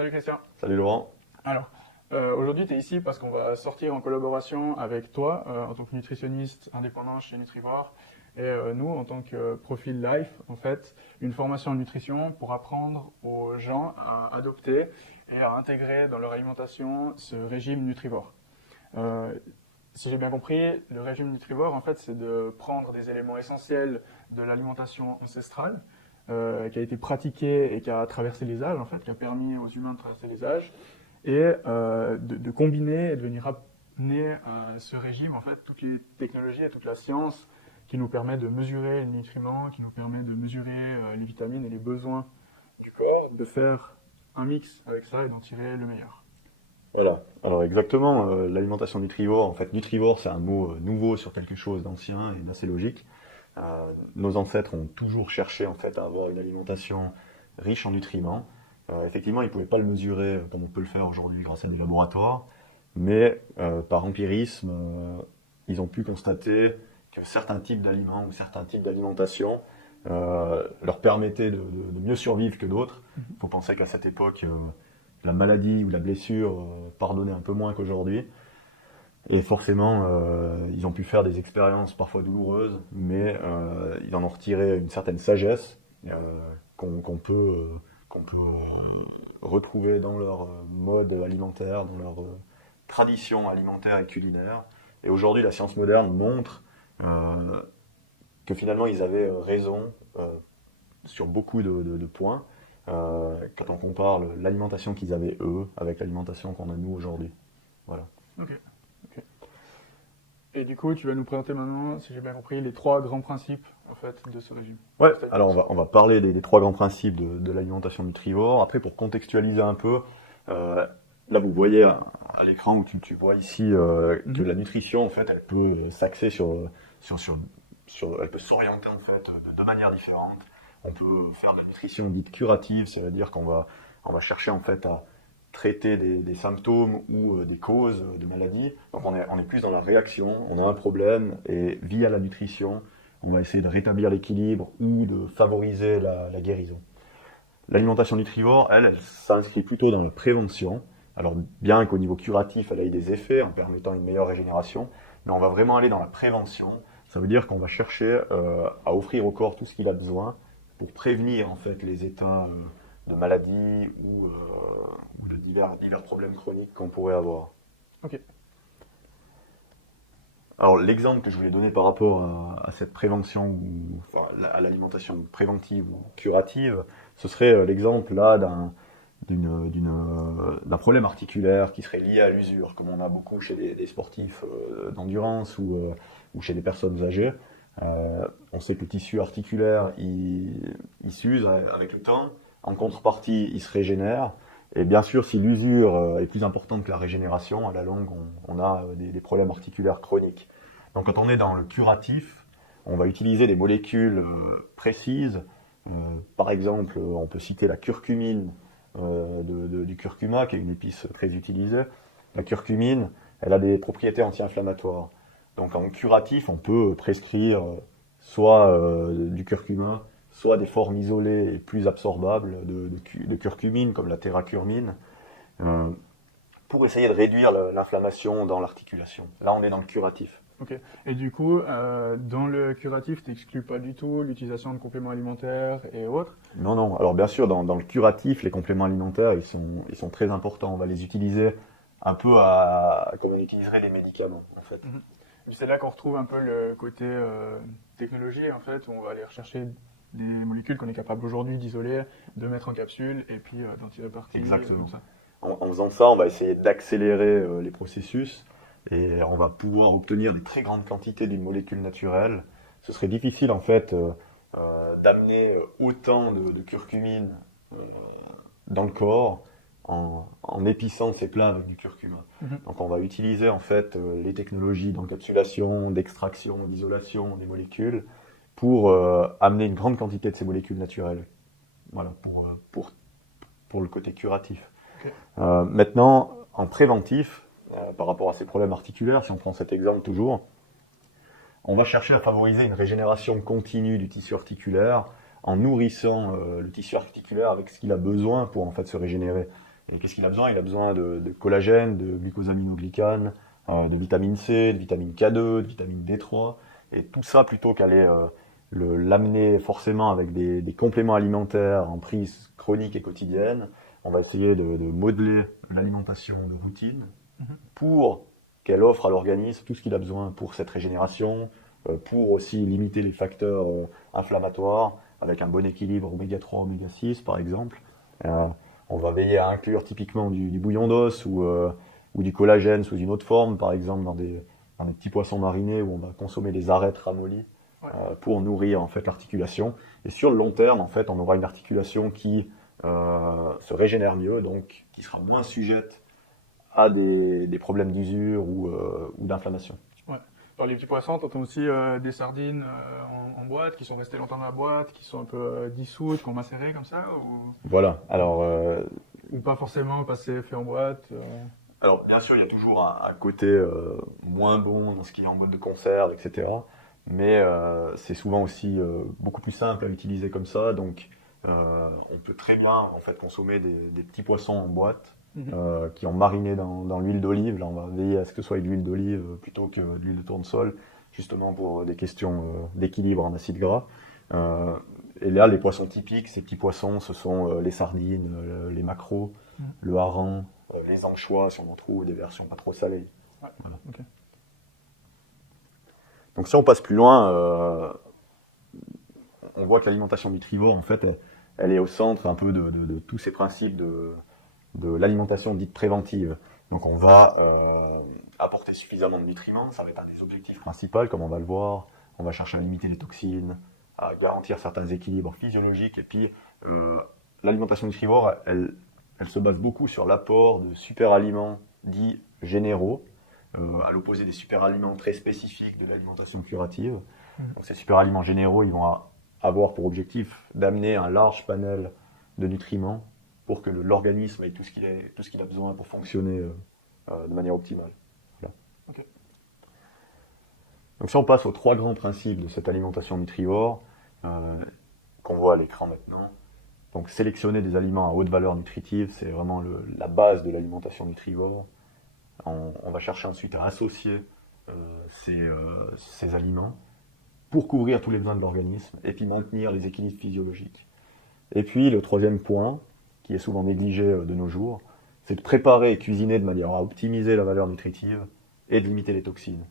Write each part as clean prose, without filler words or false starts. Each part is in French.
Salut Christian. Salut Laurent. Alors, aujourd'hui tu es ici parce qu'on va sortir en collaboration avec toi en tant que nutritionniste indépendant chez Nutrivore et nous en tant que profil Life, en fait, une formation en nutrition pour apprendre aux gens à adopter et à intégrer dans leur alimentation ce régime Nutrivore. Euh, Si j'ai bien compris, le régime Nutrivore, en fait, c'est de prendre des éléments essentiels de l'alimentation ancestrale qui a été pratiquée et qui a traversé les âges, en fait, qui a permis aux humains de traverser les âges, et de combiner et de venir amener à ce régime, en fait, toutes les technologies et toute la science qui nous permet de mesurer les nutriments, qui nous permet de mesurer les vitamines et les besoins du corps, de faire un mix avec ça et d'en tirer le meilleur. Voilà. Alors exactement, l'alimentation nutrivore, en fait nutrivore c'est un mot nouveau sur quelque chose d'ancien et d'assez logique. Nos ancêtres ont toujours cherché en fait à avoir une alimentation riche en nutriments. Effectivement, ils ne pouvaient pas le mesurer comme on peut le faire aujourd'hui grâce à des laboratoires, mais par empirisme, ils ont pu constater que certains types d'aliments ou certains types d'alimentation leur permettaient de mieux survivre que d'autres. Il faut penser qu'à cette époque, la maladie ou la blessure pardonnait un peu moins qu'aujourd'hui. Et forcément, ils ont pu faire des expériences parfois douloureuses, mais ils en ont retiré une certaine sagesse qu'on peut retrouver dans leur mode alimentaire, dans leur tradition alimentaire et culinaire. Et aujourd'hui, la science moderne montre que finalement, ils avaient raison sur beaucoup de points quand on compare l'alimentation qu'ils avaient eux avec l'alimentation qu'on a nous aujourd'hui. Voilà. Ok. Et du coup, tu vas nous présenter maintenant, si j'ai bien compris, les trois grands principes en fait de ce régime. Ouais, alors on va parler des trois grands principes de l'alimentation nutrivore. Après, pour contextualiser un peu, là vous voyez à l'écran où tu vois ici que la nutrition, en fait, elle peut s'axer elle peut s'orienter en fait de manières différentes. On peut faire de la nutrition dite curative, c'est-à-dire qu'on va chercher en fait à traiter des symptômes ou des causes de maladies. Donc on est plus dans la réaction, on a un problème et via la nutrition, on va essayer de rétablir l'équilibre ou de favoriser la guérison. L'alimentation nutrivore, elle s'inscrit plutôt dans la prévention. Alors bien qu'au niveau curatif, elle ait des effets en permettant une meilleure régénération, mais on va vraiment aller dans la prévention. Ça veut dire qu'on va chercher à offrir au corps tout ce qu'il a besoin pour prévenir en fait les états de maladie ou de divers problèmes chroniques qu'on pourrait avoir. Ok. Alors l'exemple que je voulais donner par rapport à cette prévention, à l'alimentation préventive ou curative, ce serait l'exemple là d'un problème articulaire qui serait lié à l'usure, comme on a beaucoup chez des sportifs d'endurance ou chez des personnes âgées. On sait que le tissu articulaire il s'use avec le temps. En contrepartie, il se régénère. Et bien sûr, si l'usure est plus importante que la régénération, à la longue, on a des problèmes articulaires chroniques. Donc quand on est dans le curatif, on va utiliser des molécules précises. Par exemple, on peut citer la curcumine du curcuma, qui est une épice très utilisée. La curcumine, elle a des propriétés anti-inflammatoires. Donc en curatif, on peut prescrire soit du curcuma, soit des formes isolées et plus absorbables de curcumine, comme la terracurmine, pour essayer de réduire l'inflammation dans l'articulation. Là, on est dans le curatif. Ok. Et du coup, dans le curatif, tu n'exclus pas du tout l'utilisation de compléments alimentaires et autres? Non, non. Alors bien sûr, dans le curatif, les compléments alimentaires, ils sont très importants. On va les utiliser un peu comme on utiliserait les médicaments, en fait. C'est là qu'on retrouve un peu le côté technologie, en fait, où on va aller rechercher des molécules qu'on est capable aujourd'hui d'isoler, de mettre en capsule et puis d'en tirer parti. Exactement. Comme ça. En faisant ça, on va essayer d'accélérer les processus et on va pouvoir obtenir des très grandes quantités d'une molécule naturelle. Ce serait difficile en fait d'amener autant de curcumine dans le corps en épissant ces plats avec du curcuma. Donc on va utiliser en fait les technologies d'encapsulation, d'extraction, d'isolation des molécules pour amener une grande quantité de ces molécules naturelles. Voilà, pour le côté curatif. Okay. Maintenant, en préventif, par rapport à ces problèmes articulaires, si on prend cet exemple toujours, on va chercher à favoriser une régénération continue du tissu articulaire en nourrissant le tissu articulaire avec ce qu'il a besoin pour en fait se régénérer. Et qu'est-ce qu'il a besoin? Il a besoin de collagène, de glucosaminoglycane, de vitamine C, de vitamine K2, de vitamine D3. Et tout ça, plutôt qu'aller l'amener forcément avec des compléments alimentaires en prise chronique et quotidienne, on va essayer de modeler l'alimentation de routine pour qu'elle offre à l'organisme tout ce qu'il a besoin pour cette régénération, pour aussi limiter les facteurs inflammatoires, avec un bon équilibre oméga 3, oméga 6 par exemple. On va veiller à inclure typiquement du bouillon d'os ou du collagène sous une autre forme, par exemple dans des petits poissons marinés où on va consommer des arêtes ramollies pour nourrir en fait l'articulation. Et sur le long terme, en fait, on aura une articulation qui se régénère mieux, donc qui sera moins sujette à des problèmes d'usure ou d'inflammation. Ouais. Dans les petits poissons, tu entends aussi des sardines en boîte, qui sont restées longtemps dans la boîte, qui sont un peu dissoutes, qu'on macérées comme ça ou... Voilà, alors... ou pas forcément, pas fait en boîte Alors, bien sûr, il y a toujours un côté moins bon dans ce qui est en mode de conserve, etc. Mais c'est souvent aussi beaucoup plus simple à utiliser comme ça, donc on peut très bien en fait consommer des petits poissons en boîte qui ont mariné dans l'huile d'olive. Là, on va veiller à ce que ce soit de l'huile d'olive plutôt que de l'huile de tournesol, justement pour des questions d'équilibre en acides gras. Et là, les poissons typiques, ces petits poissons, ce sont les sardines, les maquereaux, le hareng, les anchois, si on en trouve des versions pas trop salées. Ouais. Voilà. Okay. Donc si on passe plus loin, on voit que l'alimentation nutrivore, en fait, elle est au centre un peu de tous ces principes de l'alimentation dite préventive. Donc on va apporter suffisamment de nutriments, ça va être un des objectifs principaux, comme on va le voir. On va chercher à limiter les toxines, à garantir certains équilibres physiologiques. Et puis l'alimentation nutrivore, elle se base beaucoup sur l'apport de super-aliments dits généraux, à l'opposé des super-aliments très spécifiques de l'alimentation curative. Donc ces super-aliments généraux, ils vont avoir pour objectif d'amener un large panel de nutriments pour que l'organisme ait tout ce qu'il a besoin pour fonctionner de manière optimale. Voilà. Okay. Donc si on passe aux 3 grands principes de cette alimentation nutrivore, qu'on voit à l'écran maintenant, donc sélectionner des aliments à haute valeur nutritive, c'est vraiment la base de l'alimentation nutrivore. On va chercher ensuite à associer ces aliments pour couvrir tous les besoins de l'organisme et puis maintenir les équilibres physiologiques. Et puis le 3e point, qui est souvent négligé de nos jours, c'est de préparer et cuisiner de manière à optimiser la valeur nutritive et de limiter les toxines.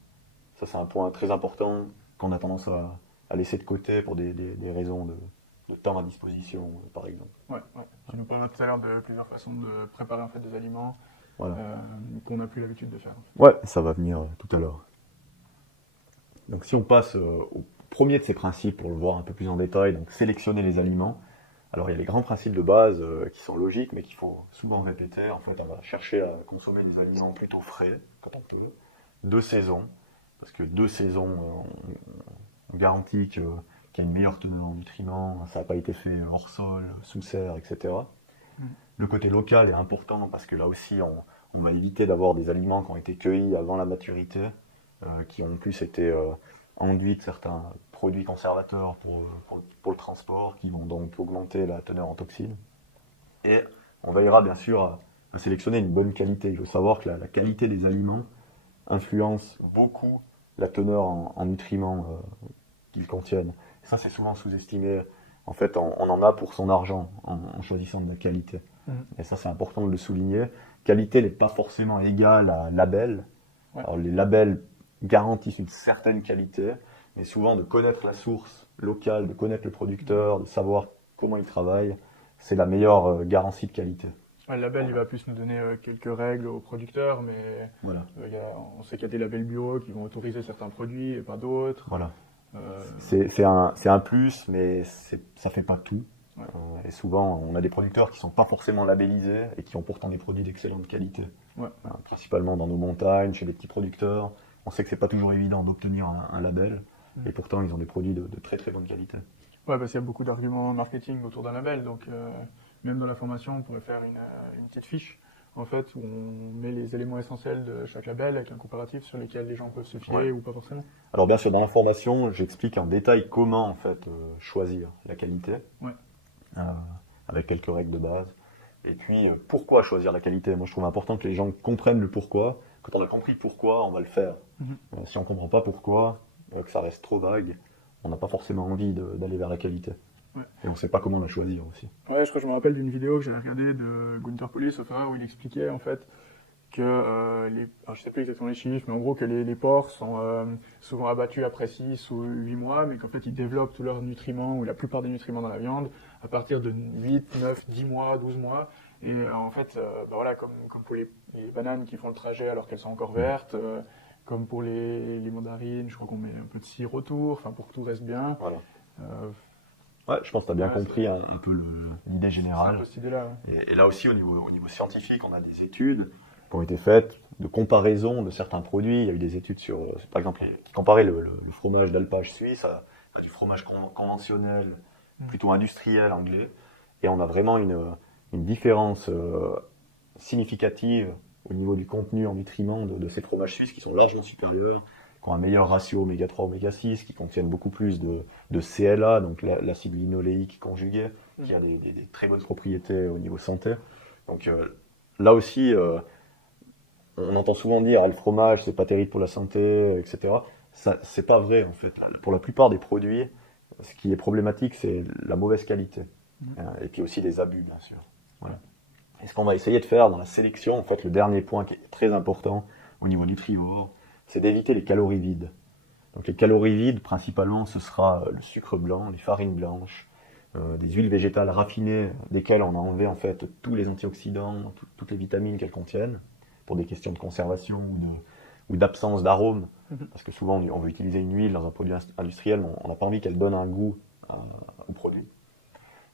Ça, c'est un point très important qu'on a tendance à laisser de côté pour des raisons de temps à disposition, par exemple. Ouais. Tu nous parlais tout à l'heure de plusieurs façons de préparer en fait des aliments. Voilà. Qu'on n'a plus l'habitude de faire. Ouais, ça va venir tout à l'heure. Donc si on passe au premier de ces principes pour le voir un peu plus en détail, donc sélectionner les aliments. Alors il y a les grands principes de base qui sont logiques mais qu'il faut souvent répéter. En fait, on va chercher à consommer des aliments plutôt frais quand on peut, de saison, parce que de saison, on garantit qu'il y a une meilleure teneur en nutriments, ça n'a pas été fait hors sol, sous serre, etc. Le côté local est important parce que là aussi, on va éviter d'avoir des aliments qui ont été cueillis avant la maturité, qui ont en plus été enduits de certains produits conservateurs pour le transport, qui vont donc augmenter la teneur en toxines. Et on veillera bien sûr à sélectionner une bonne qualité. Il faut savoir que la qualité des aliments influence beaucoup la teneur en nutriments qu'ils contiennent. Et ça, c'est souvent sous-estimé. En fait, on en a pour son argent en choisissant de la qualité. Et ça, c'est important de le souligner. Qualité n'est pas forcément égale à label. Ouais. Alors, les labels garantissent une certaine qualité, mais souvent de connaître la source locale, de connaître le producteur, de savoir comment il travaille, c'est la meilleure garantie de qualité. Ouais, le label, il va plus nous donner quelques règles aux producteurs, mais voilà. On sait qu'il y a des labels bio qui vont autoriser certains produits et pas d'autres. Voilà. C'est un plus, mais ça fait pas tout. Ouais. Et souvent, on a des producteurs qui sont pas forcément labellisés et qui ont pourtant des produits d'excellente qualité. Ouais. Principalement dans nos montagnes, chez les petits producteurs. On sait que c'est pas toujours évident d'obtenir un label, et pourtant ils ont des produits de très très bonne qualité. Ouais, parce qu'il y a beaucoup d'arguments marketing autour d'un label, donc même dans la formation, on pourrait faire une petite fiche, en fait, où on met les éléments essentiels de chaque label avec un comparatif sur lesquels les gens peuvent se fier ou pas forcément. Alors bien sûr, dans la formation, j'explique en détail comment en fait choisir la qualité, avec quelques règles de base. Et puis, pourquoi choisir la qualité? Moi, je trouve important que les gens comprennent le pourquoi. Quand on a compris le pourquoi, on va le faire. Si on comprend pas pourquoi, que ça reste trop vague, on n'a pas forcément envie d'aller vers la qualité. Ouais. Et on sait pas comment la choisir aussi. Ouais, je crois que je me rappelle d'une vidéo que j'avais regardée de Gunther Paulus au Fera où il expliquait en fait que alors je sais plus exactement les chiffres, mais en gros que les porcs sont souvent abattus après 6 ou 8 mois, mais qu'en fait ils développent tous leurs nutriments, ou la plupart des nutriments dans la viande, à partir de 8, 9, 10 mois, 12 mois. Et en fait, bah voilà, comme pour les bananes qui font le trajet alors qu'elles sont encore vertes, comme pour les mandarines, je crois qu'on met un peu de cire autour, enfin pour que tout reste bien. Voilà. Euh, Ouais, je pense que tu as bien Ouais, compris un peu l'idée c'est un générale. peu cette idée-là. Ouais. Et là aussi, au niveau scientifique, on a des études qui ont été faites de comparaison de certains produits. Il y a eu des études sur, par exemple, qui comparaient le fromage d'alpage suisse à du fromage conventionnel, plutôt industriel anglais. Et on a vraiment une différence significative au niveau du contenu en nutriments de ces fromages suisses qui sont largement supérieurs, qui ont un meilleur ratio oméga 3, oméga 6, qui contiennent beaucoup plus de CLA, donc l'acide linoléique conjugué, qui a des très bonnes propriétés au niveau santé. Donc là aussi, on entend souvent dire le fromage c'est pas terrible pour la santé, etc. Ça, c'est pas vrai en fait. Pour la plupart des produits, ce qui est problématique, c'est la mauvaise qualité. Et puis aussi les abus, bien sûr. Voilà. Et ce qu'on va essayer de faire dans la sélection, en fait, le dernier point qui est très important au niveau nutrivore, c'est d'éviter les calories vides. Donc les calories vides, principalement, ce sera le sucre blanc, les farines blanches, des huiles végétales raffinées, desquelles on a enlevé en fait tous les antioxydants, toutes les vitamines qu'elles contiennent, pour des questions de conservation ou d'absence d'arôme. Parce que souvent on veut utiliser une huile dans un produit industriel, mais on n'a pas envie qu'elle donne un goût au produit.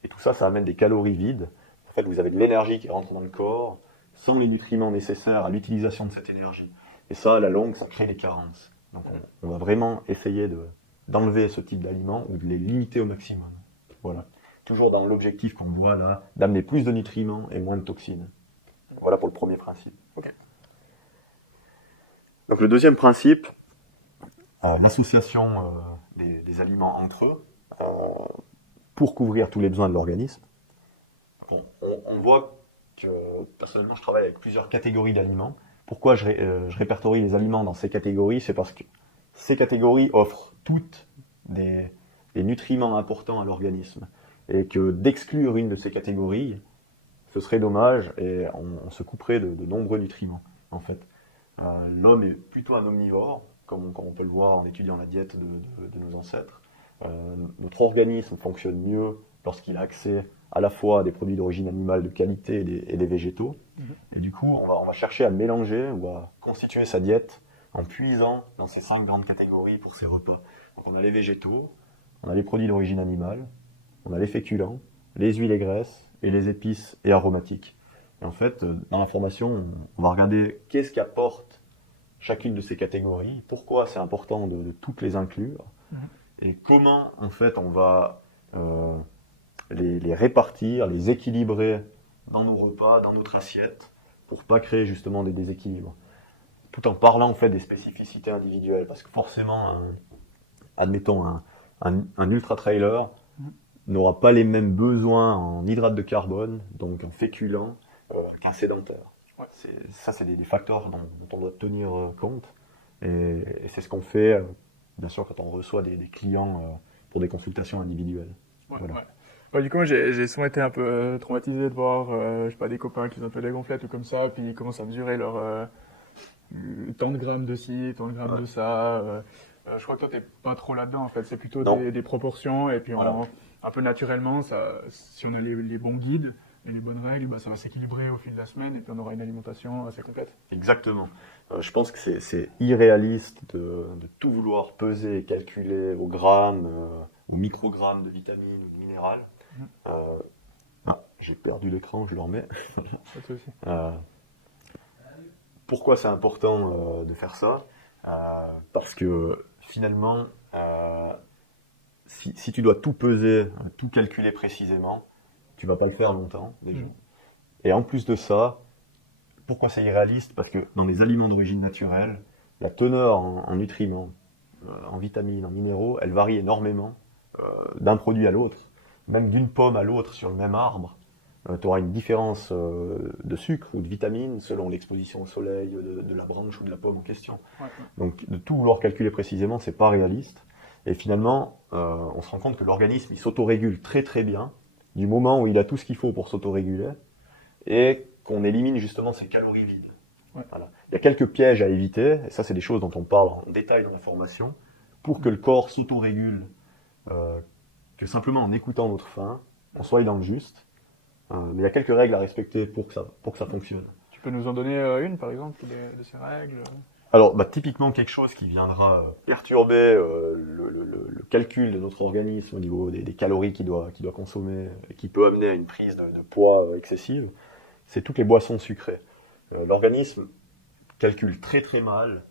Et tout ça, ça amène des calories vides. En fait, vous avez de l'énergie qui rentre dans le corps, sans les nutriments nécessaires à l'utilisation de cette énergie. Et ça, à la longue, ça crée des carences. Donc on va vraiment essayer d'enlever ce type d'aliments ou de les limiter au maximum. Voilà. Toujours dans l'objectif qu'on voit là, d'amener plus de nutriments et moins de toxines. Voilà pour le premier principe. Ok. Donc le deuxième principe, l'association des aliments entre eux pour couvrir tous les besoins de l'organisme. On voit que personnellement je travaille avec plusieurs catégories d'aliments. Pourquoi je répertorie les aliments dans ces catégories? C'est parce que ces catégories offrent toutes des nutriments importants à l'organisme. Et que d'exclure une de ces catégories, ce serait dommage et on se couperait de nombreux nutriments, en fait. L'homme est plutôt un omnivore, comme on peut le voir en étudiant la diète de nos ancêtres. Notre organisme fonctionne mieux lorsqu'il a accès à la fois à des produits d'origine animale de qualité et des végétaux. Et du coup, on va chercher à mélanger ou à constituer sa diète en puisant dans ces 5 grandes catégories pour ses repas. Donc on a les végétaux, on a les produits d'origine animale, on a les féculents, les huiles et graisses, et les épices et aromatiques. Et en fait, dans la formation, on va regarder qu'est-ce qu'apporte chacune de ces catégories, pourquoi c'est important de toutes les inclure, et comment en fait on va les répartir, les équilibrer dans nos repas, dans notre assiette, pour pas créer justement des déséquilibres. Tout en parlant en fait des spécificités individuelles, parce que forcément, admettons un ultra-trailer n'aura pas les mêmes besoins en hydrates de carbone, donc en féculents, qu'un sédentaire. Ouais. Ça, c'est des facteurs dont on doit tenir compte. Et c'est ce qu'on fait, bien sûr, quand on reçoit des clients pour des consultations individuelles. Ouais, voilà. Ouais. Ouais, du coup, moi, j'ai souvent été un peu traumatisé de voir, je sais pas, des copains qui ont un peu des gonflettes ou comme ça, puis ils commencent à mesurer leur tant de grammes de ci, tant de grammes de ça. Je crois que toi, t'es pas trop là-dedans, en fait. C'est plutôt des proportions, et puis un peu naturellement, ça, si on a les bons guides et les bonnes règles, bah, ça va s'équilibrer au fil de la semaine, et puis on aura une alimentation assez complète. Exactement. Je pense que c'est irréaliste de tout vouloir peser et calculer au gramme, au microgramme de vitamines ou de minérales. J'ai perdu l'écran, je le remets. Pas de souci. Pourquoi c'est important de faire ça? Parce que finalement, si tu dois tout peser, tout calculer précisément, tu vas pas le faire longtemps déjà. Et en plus de ça, pourquoi c'est irréaliste? Parce que dans les aliments d'origine naturelle, la teneur en nutriments, en vitamines, en minéraux, elle varie énormément d'un produit à l'autre, même d'une pomme à l'autre sur le même arbre. tu auras une différence de sucre ou de vitamines selon l'exposition au soleil de la branche ou de la pomme en question. Ouais. Donc de tout vouloir calculer précisément, c'est pas réaliste. Et finalement, on se rend compte que l'organisme il s'autorégule très très bien du moment où il a tout ce qu'il faut pour s'autoréguler et qu'on élimine justement ces calories vides. Ouais. Voilà. Il y a quelques pièges à éviter, et ça c'est des choses dont on parle en détail dans la formation, pour que le corps s'autorégule, que simplement en écoutant notre faim, on soit dans le juste. Mais il y a quelques règles à respecter pour que ça fonctionne. Tu peux nous en donner une, par exemple, de ces règles? Alors, typiquement, quelque chose qui viendra perturber le calcul de notre organisme au niveau des calories qu'il doit consommer et qui peut amener à une prise de poids excessive, c'est toutes les boissons sucrées. L'organisme calcule très très mal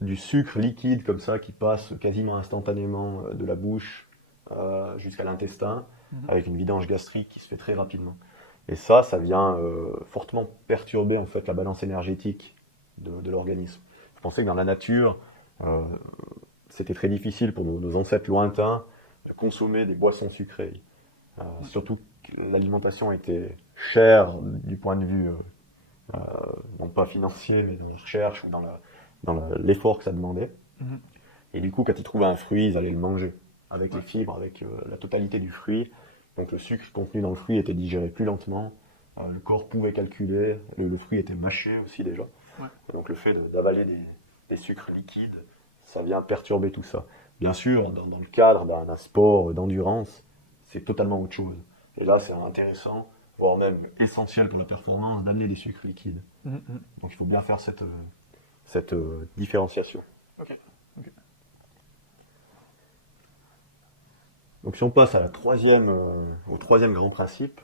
du sucre liquide comme ça qui passe quasiment instantanément de la bouche jusqu'à l'intestin avec une vidange gastrique qui se fait très rapidement. Et ça vient fortement perturber en fait la balance énergétique de l'organisme. Je pensais que dans la nature, c'était très difficile pour nos ancêtres lointains de consommer des boissons sucrées. Surtout que l'alimentation était chère du point de vue, non pas financier, mais dans la recherche ou dans l'effort que ça demandait. Et du coup, quand ils trouvaient un fruit, ils allaient le manger, avec les fibres, avec la totalité du fruit. Donc le sucre contenu dans le fruit était digéré plus lentement, le corps pouvait calculer, le fruit était mâché aussi déjà. Donc le fait d'avaler des sucres liquides, ça vient perturber tout ça. Bien sûr, dans le cadre d'un sport d'endurance, c'est totalement autre chose. Et là, c'est intéressant, voire même essentiel pour la performance, d'amener des sucres liquides. Donc il faut bien faire cette différenciation. Ok. Donc si on passe à au troisième grand principe,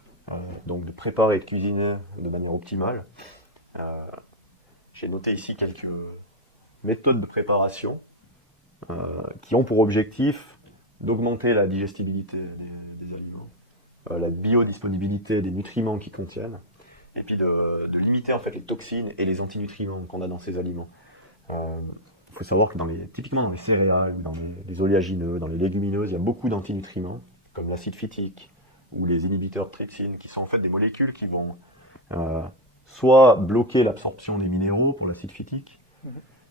donc de préparer et de cuisiner de manière optimale, j'ai noté ici quelques méthodes de préparation qui ont pour objectif d'augmenter la digestibilité des aliments, la biodisponibilité des nutriments qu'ils contiennent, et puis de limiter en fait les toxines et les antinutriments qu'on a dans ces aliments. Il faut savoir que typiquement dans les céréales, dans les oléagineux, dans les légumineuses, il y a beaucoup d'antinutriments, comme l'acide phytique ou les inhibiteurs de trypsine, qui sont en fait des molécules qui vont soit bloquer l'absorption des minéraux pour l'acide phytique,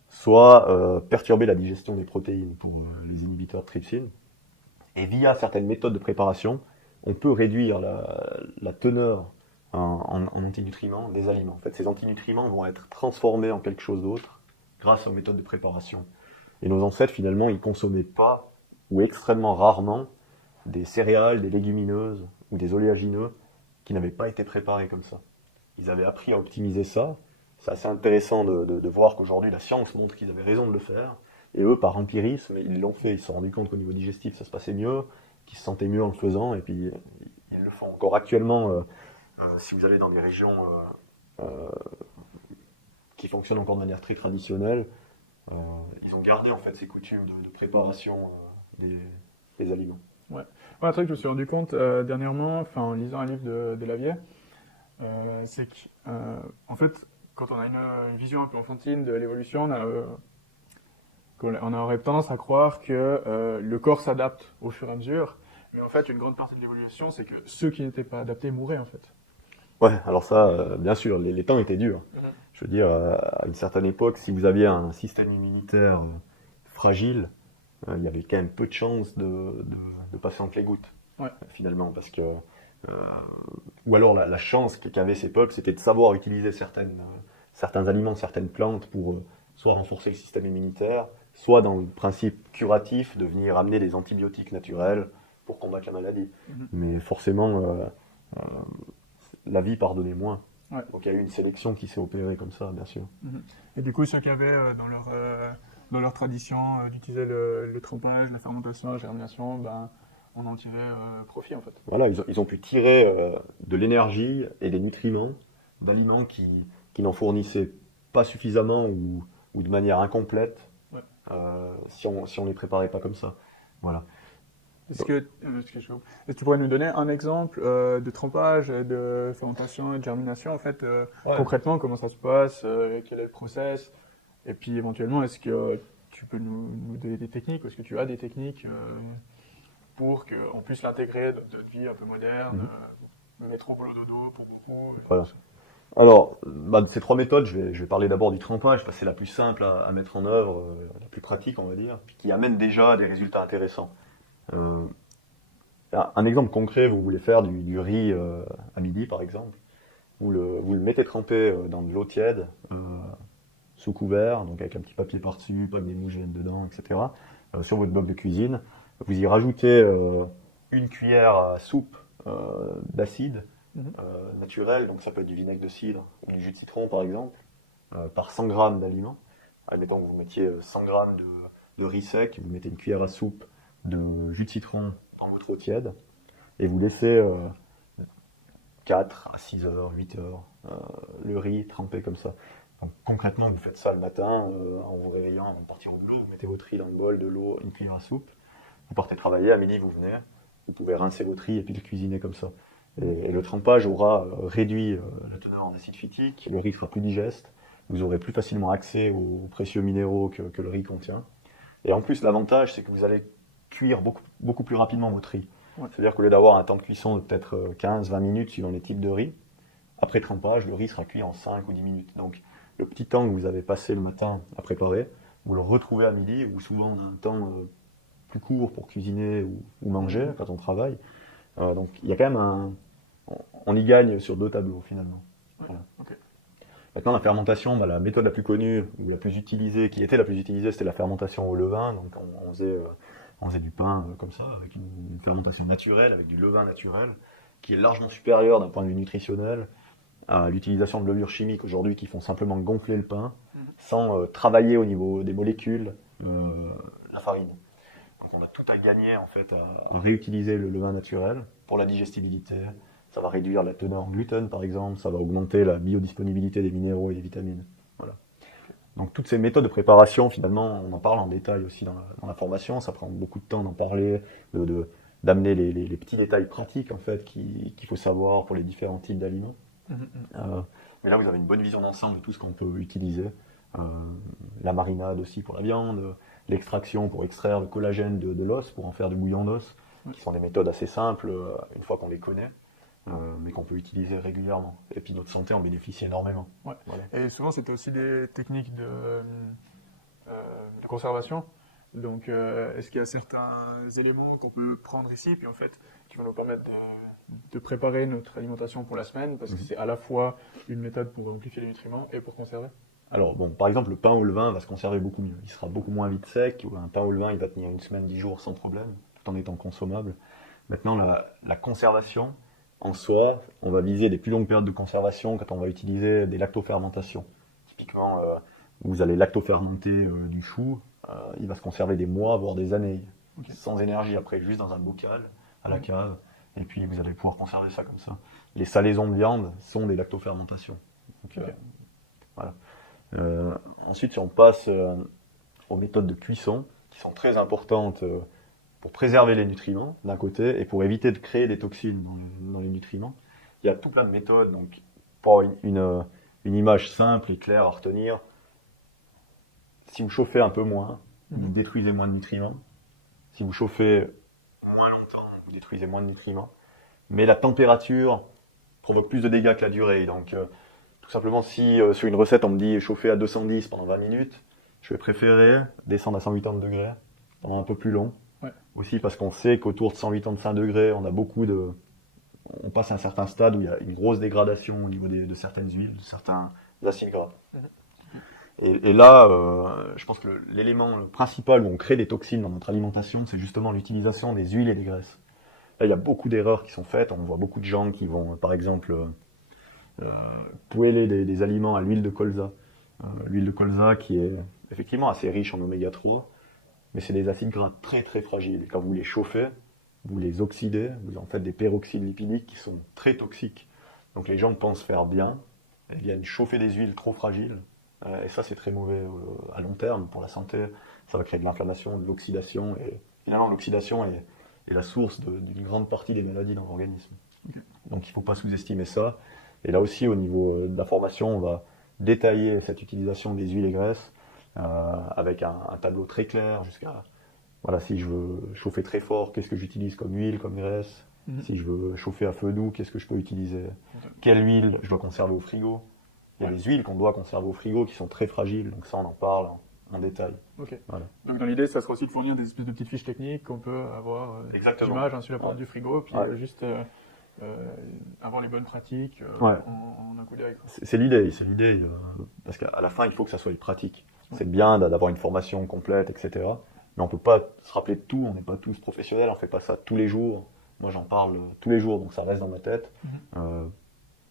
soit perturber la digestion des protéines pour les inhibiteurs de trypsine. Et via certaines méthodes de préparation, on peut réduire la teneur en antinutriments des aliments. En fait, ces antinutriments vont être transformés en quelque chose d'autre grâce aux méthodes de préparation. Et nos ancêtres, finalement, ils consommaient pas, ou extrêmement rarement, des céréales, des légumineuses ou des oléagineux qui n'avaient pas été préparés comme ça. Ils avaient appris à optimiser ça. C'est assez intéressant de voir qu'aujourd'hui, la science montre qu'ils avaient raison de le faire. Et eux, par empirisme, ils l'ont fait. Ils se sont rendus compte qu'au niveau digestif, ça se passait mieux, qu'ils se sentaient mieux en le faisant, et puis ils le font encore actuellement. Si vous allez dans des régions qui fonctionnent encore de manière très traditionnelle, ils ont gardé en fait ces coutumes de préparation des aliments. Ouais, un truc que je me suis rendu compte dernièrement, en lisant un livre de Lavier, c'est qu'en fait, quand on a une vision un peu enfantine de l'évolution, on aurait tendance à croire que le corps s'adapte au fur et à mesure, mais en fait, une grande partie de l'évolution, c'est que ceux qui n'étaient pas adaptés mouraient en fait. Ouais, alors ça, bien sûr, les temps étaient durs. Je veux dire, à une certaine époque, si vous aviez un système immunitaire fragile, il y avait quand même peu de chances de passer entre les gouttes, finalement, parce que ou alors la chance qu'avaient ces peuples, c'était de savoir utiliser certains aliments, certaines plantes pour soit renforcer le système immunitaire, soit dans le principe curatif de venir amener des antibiotiques naturels pour combattre la maladie. Mais forcément, la vie pardonnait moins. Donc il y a eu une sélection qui s'est opérée comme ça, bien sûr. Et du coup, ceux qui avaient dans leur tradition d'utiliser le trempage, la fermentation, la germination, on en tirait profit en fait. Voilà, ils ont pu tirer de l'énergie et des nutriments d'aliments qui n'en fournissaient pas suffisamment ou de manière incomplète si on les préparait pas comme ça. Voilà. Est-ce que tu pourrais nous donner un exemple de trempage, de fermentation et de germination en fait concrètement, comment ça se passe, quel est le process, et puis éventuellement est-ce que tu peux nous donner des techniques, ou est-ce que tu as des techniques pour qu'on puisse l'intégrer dans notre vie un peu moderne métro boulot dodo pour beaucoup. Voilà. Alors, de ces trois méthodes, je vais parler d'abord du trempage, parce que c'est la plus simple à mettre en œuvre, la plus pratique, on va dire, puis qui amène déjà à des résultats intéressants. Euh, un exemple concret, vous voulez faire du riz à midi, par exemple. Vous le mettez trempé dans de l'eau tiède, sous couvert, donc avec un petit papier par-dessus, pas que des mouches viennent dedans, etc. Sur votre bloc de cuisine. Vous y rajoutez une cuillère à soupe d'acide naturel, donc ça peut être du vinaigre de cidre, du jus de citron par exemple, par 100 grammes d'aliments. Admettons que vous mettiez 100 grammes de riz sec, vous mettez une cuillère à soupe de jus de citron en eau trop tiède, et vous laissez 4 à 6 heures, 8 heures, le riz trempé comme ça. Donc, concrètement, vous faites ça le matin, en vous réveillant, avant de partir au boulot, vous mettez votre riz dans le bol, de l'eau, une cuillère à soupe, vous partez travailler, à midi vous venez, vous pouvez rincer votre riz et puis le cuisiner comme ça. Et le trempage aura réduit la teneur en acide phytique, le riz sera plus digeste, vous aurez plus facilement accès aux précieux minéraux que le riz contient. Et en plus, l'avantage, c'est que vous allez cuire beaucoup plus rapidement votre riz. Ouais. C'est-à-dire qu'au lieu d'avoir un temps de cuisson de peut-être 15-20 minutes suivant les types de riz, après trempage, le riz sera cuit en 5 ou 10 minutes. Donc le petit temps que vous avez passé le matin à préparer, vous le retrouvez à midi, ou souvent on a un temps plus court pour cuisiner ou manger quand on travaille. Donc il y a quand même on y gagne sur deux tableaux finalement. Voilà. Okay. Maintenant la fermentation, la méthode la plus connue, ou la plus utilisée, qui était la plus utilisée, c'était la fermentation au levain. Donc on faisait du pain comme ça, avec une fermentation naturelle, avec du levain naturel, qui est largement supérieur d'un point de vue nutritionnel à l'utilisation de levures chimiques aujourd'hui qui font simplement gonfler le pain sans travailler au niveau des molécules la farine. Donc on a tout à gagner en fait à réutiliser le levain naturel pour la digestibilité. Ça va réduire la teneur en gluten par exemple, ça va augmenter la biodisponibilité des minéraux et des vitamines. Voilà. Donc toutes ces méthodes de préparation, finalement, on en parle en détail aussi dans la formation, ça prend beaucoup de temps d'en parler, d'amener les petits détails pratiques en fait qu'il faut savoir pour les différents types d'aliments. Mais là vous avez une bonne vision d'ensemble de tout ce qu'on peut utiliser. La marinade aussi pour la viande, l'extraction pour extraire le collagène de l'os, pour en faire du bouillon d'os, qui sont des méthodes assez simples une fois qu'on les connaît. Mais qu'on peut utiliser régulièrement. Et puis notre santé en bénéficie énormément. Ouais. Voilà. Et souvent, c'est aussi des techniques de conservation. Donc, est-ce qu'il y a certains éléments qu'on peut prendre ici, puis en fait, qui vont nous permettre de préparer notre alimentation pour la semaine, parce que c'est à la fois une méthode pour amplifier les nutriments et pour conserver? Alors, par exemple, le pain au levain va se conserver beaucoup mieux. Il sera beaucoup moins vite sec. Un pain au levain, il va tenir une semaine, 10 jours sans problème, tout en étant consommable. Maintenant, la conservation, en soi, on va viser des plus longues périodes de conservation quand on va utiliser des lactofermentations. Typiquement, vous allez lactofermenter du chou, il va se conserver des mois, voire des années, sans énergie après, juste dans un bocal, à la cave, et puis vous allez pouvoir conserver ça comme ça. Les salaisons de viande sont des lactofermentations. Donc, voilà. Ensuite, si on passe aux méthodes de cuisson, qui sont très importantes pour préserver les nutriments d'un côté et pour éviter de créer des toxines dans les nutriments. Il y a tout plein de méthodes. Donc, pour avoir une image simple et claire à retenir, si vous chauffez un peu moins, vous détruisez moins de nutriments. Si vous chauffez moins longtemps, vous détruisez moins de nutriments. Mais la température provoque plus de dégâts que la durée. Donc, tout simplement, si sur une recette on me dit chauffer à 210 pendant 20 minutes, je vais préférer descendre à 180 degrés pendant un peu plus long. Ouais. Aussi parce qu'on sait qu'autour de 185 degrés, on passe à un certain stade où il y a une grosse dégradation au niveau de certaines huiles, de certains acides gras. Et là, je pense que l'élément principal où on crée des toxines dans notre alimentation, c'est justement l'utilisation des huiles et des graisses. Là, il y a beaucoup d'erreurs qui sont faites. On voit beaucoup de gens qui vont, par exemple, poêler des aliments à l'huile de colza. L'huile de colza qui est effectivement assez riche en oméga 3, mais c'est des acides gras très très fragiles. Et quand vous les chauffez, vous les oxydez, vous en faites des peroxydes lipidiques qui sont très toxiques. Donc les gens pensent faire bien, ils viennent chauffer des huiles trop fragiles, et ça c'est très mauvais à long terme pour la santé. Ça va créer de l'inflammation, de l'oxydation, et finalement l'oxydation est la source d'une grande partie des maladies dans l'organisme. Okay. Donc il ne faut pas sous-estimer ça. Et là aussi au niveau de la formation, on va détailler cette utilisation des huiles et graisses, avec un tableau très clair jusqu'à, voilà, si je veux chauffer très fort, qu'est-ce que j'utilise comme huile, comme graisse, Si je veux chauffer à feu doux, qu'est-ce que je peux utiliser? Quelle huile je dois conserver au frigo? Il y a des huiles qu'on doit conserver au frigo qui sont très fragiles, donc ça on en parle en détail. Ok. Voilà. Donc dans l'idée, ça sera aussi de fournir des espèces de petites fiches techniques qu'on peut avoir d'images sur la porte du frigo, puis juste avoir les bonnes pratiques en un coup d'œil. C'est l'idée, parce qu'à la fin il faut que ça soit pratique. C'est bien d'avoir une formation complète, etc. Mais on peut pas se rappeler de tout, on n'est pas tous professionnels, on fait pas ça tous les jours. Moi j'en parle tous les jours, donc ça reste dans ma tête.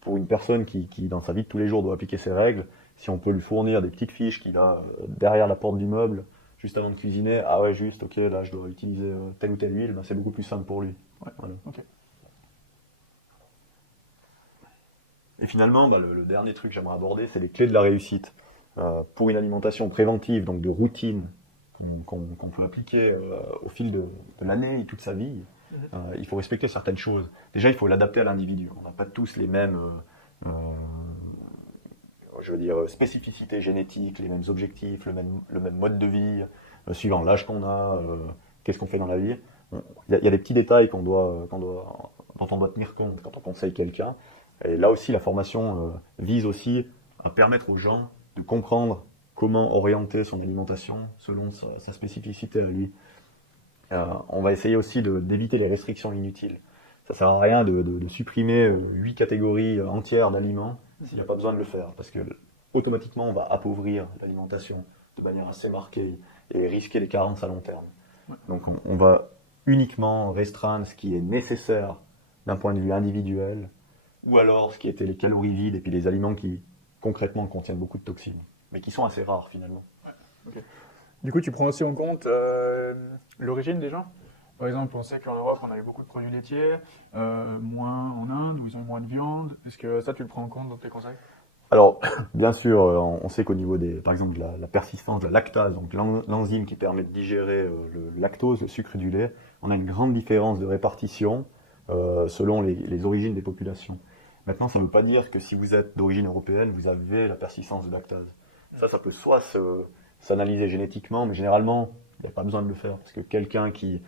Pour une personne qui dans sa vie de tous les jours doit appliquer ces règles, si on peut lui fournir des petites fiches qu'il a derrière la porte du meuble, juste avant de cuisiner, ah ouais juste, ok, là je dois utiliser telle ou telle huile, ben, c'est beaucoup plus simple pour lui. Voilà. Okay. Et finalement, le dernier truc que j'aimerais aborder, c'est les clés de la réussite. Pour une alimentation préventive, donc de routine, qu'on peut appliquer au fil de l'année et toute sa vie, il faut respecter certaines choses. Déjà, il faut l'adapter à l'individu. On n'a pas tous les mêmes spécificités génétiques, les mêmes objectifs, le même mode de vie, suivant l'âge qu'on a, qu'est-ce qu'on fait dans la vie. Il y a des petits détails dont on doit tenir compte quand on conseille quelqu'un. Et là aussi, la formation vise aussi à permettre aux gens de comprendre comment orienter son alimentation selon sa spécificité à lui. On va essayer aussi d'éviter les restrictions inutiles. Ça sert à rien de supprimer 8 catégories entières d'aliments s'il n'y a pas besoin de le faire, parce que automatiquement on va appauvrir l'alimentation de manière assez marquée et risquer les carences à long terme. Donc on va uniquement restreindre ce qui est nécessaire d'un point de vue individuel, ou alors ce qui était les calories vides et puis les aliments qui concrètement contiennent beaucoup de toxines, mais qui sont assez rares finalement. Okay. Du coup, tu prends aussi en compte l'origine des gens. Par exemple, on sait qu'en Europe, on avait beaucoup de produits laitiers, moins en Inde, où ils ont moins de viande. Est-ce que ça, tu le prends en compte dans tes conseils? Alors, bien sûr, on sait qu'au niveau par exemple, de la persistance de la lactase, donc l'enzyme qui permet de digérer le lactose, le sucre du lait, on a une grande différence de répartition selon les origines des populations. Maintenant, ça ne veut pas dire que si vous êtes d'origine européenne, vous avez la persistance de lactase. Ça peut soit s'analyser génétiquement, mais généralement, il n'y a pas besoin de le faire, parce que quelqu'un qui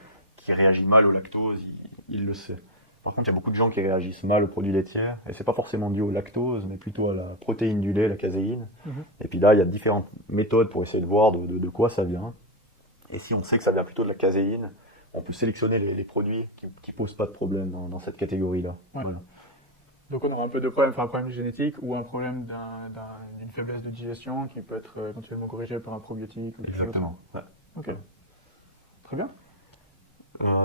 réagit mal au lactose, il le sait. Par contre, il y a beaucoup de gens qui réagissent mal aux produits laitiers, et c'est pas forcément dû au lactose, mais plutôt à la protéine du lait, la caséine. Et puis là, il y a différentes méthodes pour essayer de voir de quoi ça vient. Et si on sait que ça vient plutôt de la caséine, on peut sélectionner les produits qui posent pas de problème dans cette catégorie-là. Ouais. Voilà. Donc on aura un peu de problème, un problème génétique ou un problème d'une faiblesse de digestion qui peut être éventuellement corrigé par un probiotique ou quelque chose. Exactement. Ouais. Ok. Très bien.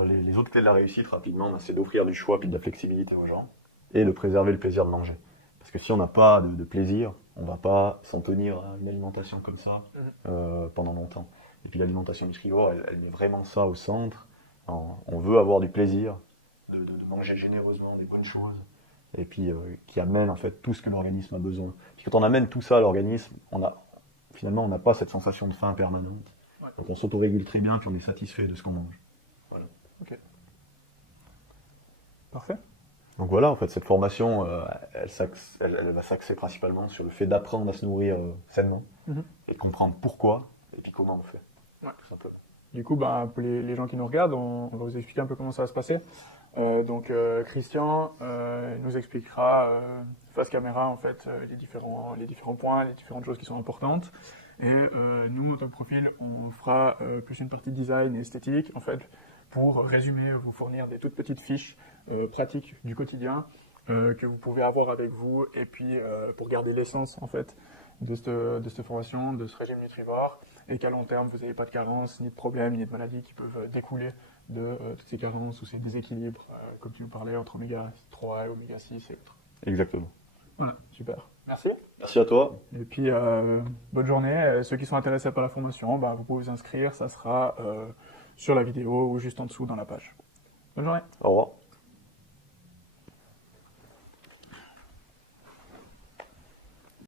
Les autres clés de la réussite, rapidement, c'est d'offrir du choix et de la flexibilité aux gens et de préserver le plaisir de manger. Parce que si on n'a pas de plaisir, on ne va pas s'en tenir à une alimentation comme ça pendant longtemps. Et puis l'alimentation nutrivore, elle met vraiment ça au centre. On veut avoir du plaisir, de manger généreusement des bonnes choses, et puis qui amène en fait tout ce que l'organisme a besoin. Puis quand on amène tout ça à l'organisme, finalement on n'a pas cette sensation de faim permanente. Ouais. Donc on s'autorégule très bien, puis on est satisfait de ce qu'on mange. Voilà. Ok. Parfait. Donc voilà, en fait, cette formation, elle va s'axer principalement sur le fait d'apprendre à se nourrir sainement, et de comprendre pourquoi, et puis comment on fait. Ouais. Tout simplement. Du coup, pour les gens qui nous regardent, on va vous expliquer un peu comment ça va se passer. Donc Christian nous expliquera face caméra en fait les différents points, les différentes choses qui sont importantes. Et nous, en tant que profil, on fera plus une partie design et esthétique en fait pour résumer, vous fournir des toutes petites fiches pratiques du quotidien que vous pouvez avoir avec vous et puis pour garder l'essence en fait de cette formation, de ce régime nutrivore et qu'à long terme vous n'ayez pas de carences, ni de problèmes, ni de maladies qui peuvent découler de toutes ces carences ou ces déséquilibres, comme tu nous parlais, entre oméga 3 et oméga 6 et autres. Exactement. Voilà, super. Merci. Merci à toi. Et puis, bonne journée. Ceux qui sont intéressés par la formation, vous pouvez vous inscrire, ça sera sur la vidéo ou juste en dessous dans la page. Bonne journée. Au revoir.